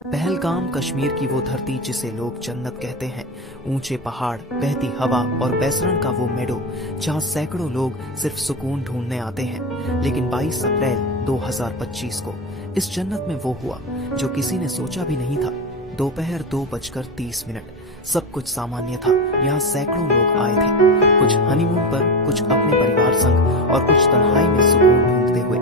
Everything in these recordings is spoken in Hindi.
पहलगाम कश्मीर की वो धरती जिसे लोग जन्नत कहते हैं। ऊंचे पहाड़, बहती हवा और बैसरण का वो मेडो जहां सैकड़ों लोग सिर्फ सुकून ढूंढने आते हैं। लेकिन 22 अप्रैल 2025 को इस जन्नत में वो हुआ जो किसी ने सोचा भी नहीं था। दोपहर 2:30 सब कुछ सामान्य था। यहाँ सैकड़ों लोग आए थे, कुछ हनीमून पर, कुछ अपने परिवार संग और कुछ तन्हाई में सुकून ढूंढते हुए।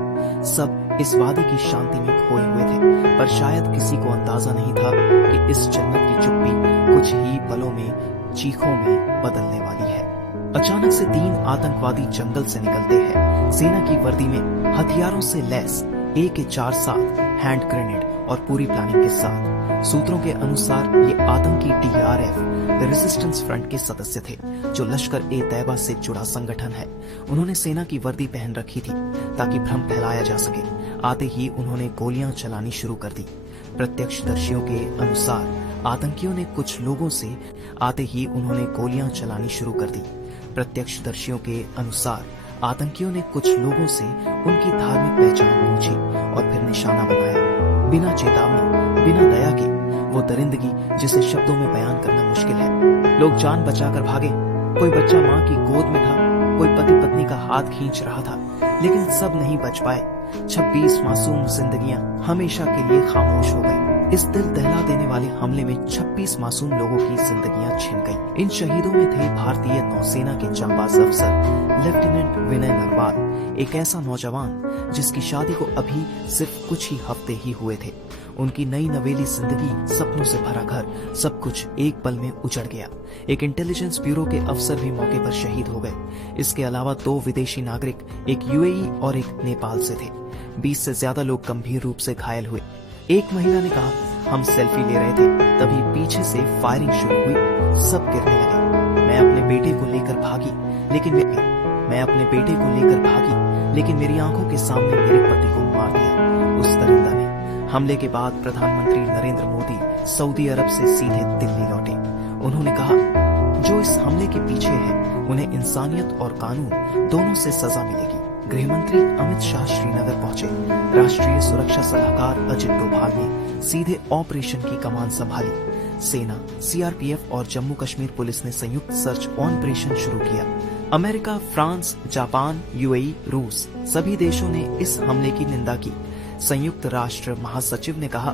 सब इस वादी की शांति में खोए हुए थे, पर शायद किसी को अंदाजा नहीं था कि इस जन्नत की चुप्पी कुछ ही पलों में चीखों में बदलने वाली है। अचानक से 3 आतंकवादी जंगल से निकलते हैं, सेना की वर्दी में, हथियारों से लैस, AK-47, हैंड ग्रेनेड और पूरी प्लानिंग के साथ। सूत्रों के अनुसार ये आतंकी TRF रेजिस्टेंस फ्रंट के सदस्य थे, जो लश्कर-ए-तैयबा से जुड़ा संगठन है। उन्होंने सेना की वर्दी पहन रखी थी ताकि भ्रम फैलाया जा सके। आते ही उन्होंने गोलियां चलानी शुरू कर दी। प्रत्यक्षदर्शियों के अनुसार आतंकियों ने कुछ लोगों से आते ही उन्होंने गोलियां चलानी शुरू कर दी। प्रत्यक्षदर्शियों के अनुसार आतंकियों ने कुछ लोगों से उनकी धार्मिक पहचान पूछी और फिर निशाना बनाया। बिना चेतावनी, बिना दया के वो दरिंदगी जिसे शब्दों में बयान करना मुश्किल है। लोग जान बचाकर भागे। कोई बच्चा माँ की गोद में था, कोई पति पत्नी का हाथ खींच रहा था, लेकिन सब नहीं बच पाए। 26 मासूम जिंदगियां हमेशा के लिए खामोश हो गई। इस दिल दहला देने वाले हमले में 26 मासूम लोगों की जिंदगियां छिन गईं। इन शहीदों में थे भारतीय नौसेना के जांबाज अफसर लेफ्टिनेंट विनय नरवाल, एक ऐसा नौजवान जिसकी शादी को अभी सिर्फ कुछ ही हफ्ते ही हुए थे। उनकी नई नवेली जिंदगी, सपनों से भरा घर, सब कुछ एक पल में उजड़ गया। एक इंटेलिजेंस ब्यूरो के अफसर भी मौके पर शहीद हो गए। इसके अलावा 2 विदेशी नागरिक, एक UAE और एक नेपाल से थे। 20 से ज्यादा लोग गंभीर रूप से घायल हुए। एक महिला ने कहा, हम सेल्फी ले रहे थे, तभी पीछे से फायरिंग शुरू हुई। सब गिरने लगे। मैं अपने बेटे को लेकर भागी, लेकिन मेरी आंखों के सामने मेरे पति को मार दिया उस दरिंदा ने। हमले के बाद प्रधानमंत्री नरेंद्र मोदी सऊदी अरब से सीधे दिल्ली लौटे। उन्होंने कहा, जो इस हमले के पीछे है उन्हें इंसानियत और कानून दोनों से सजा मिलेगी। गृहमंत्री अमित शाह श्रीनगर पहुंचे। राष्ट्रीय सुरक्षा सलाहकार अजित डोभाल ने सीधे ऑपरेशन की कमान संभाली। सेना, CRPF और जम्मू कश्मीर पुलिस ने संयुक्त सर्च ऑपरेशन शुरू किया। अमेरिका, फ्रांस, जापान, UAE, रूस सभी देशों ने इस हमले की निंदा की। संयुक्त राष्ट्र महासचिव ने कहा,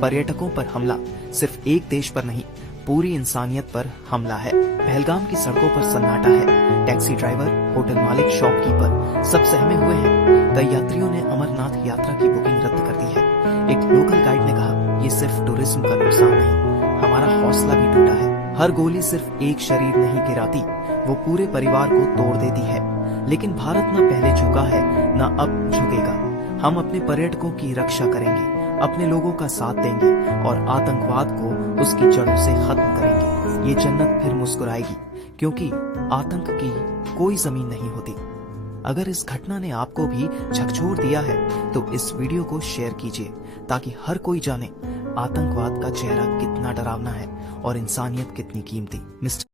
पर्यटकों पर हमला सिर्फ एक देश पर नहीं, पूरी इंसानियत पर हमला है। पहलगाम की सड़कों पर सन्नाटा है। टैक्सी ड्राइवर, होटल मालिक, शॉपकीपर सब सहमे हुए हैं। कई यात्रियों ने अमरनाथ यात्रा की बुकिंग रद्द कर दी है। एक लोकल गाइड ने कहा, ये सिर्फ टूरिज्म का नुकसान नहीं, हमारा हौसला भी टूटा है। हर गोली सिर्फ एक शरीर नहीं गिराती, वो पूरे परिवार को तोड़ देती है। लेकिन भारत न पहले झुका है, न अब झुकेगा। हम अपने पर्यटकों की रक्षा करेंगे, अपने लोगों का साथ देंगे और आतंकवाद को उसकी जड़ों से खत्म करेंगे। ये जन्नत फिर मुस्कुराएगी, क्योंकि आतंक की कोई जमीन नहीं होती। अगर इस घटना ने आपको भी झकझोर दिया है तो इस वीडियो को शेयर कीजिए, ताकि हर कोई जाने आतंकवाद का चेहरा कितना डरावना है और इंसानियत कितनी कीमती। मिस्टर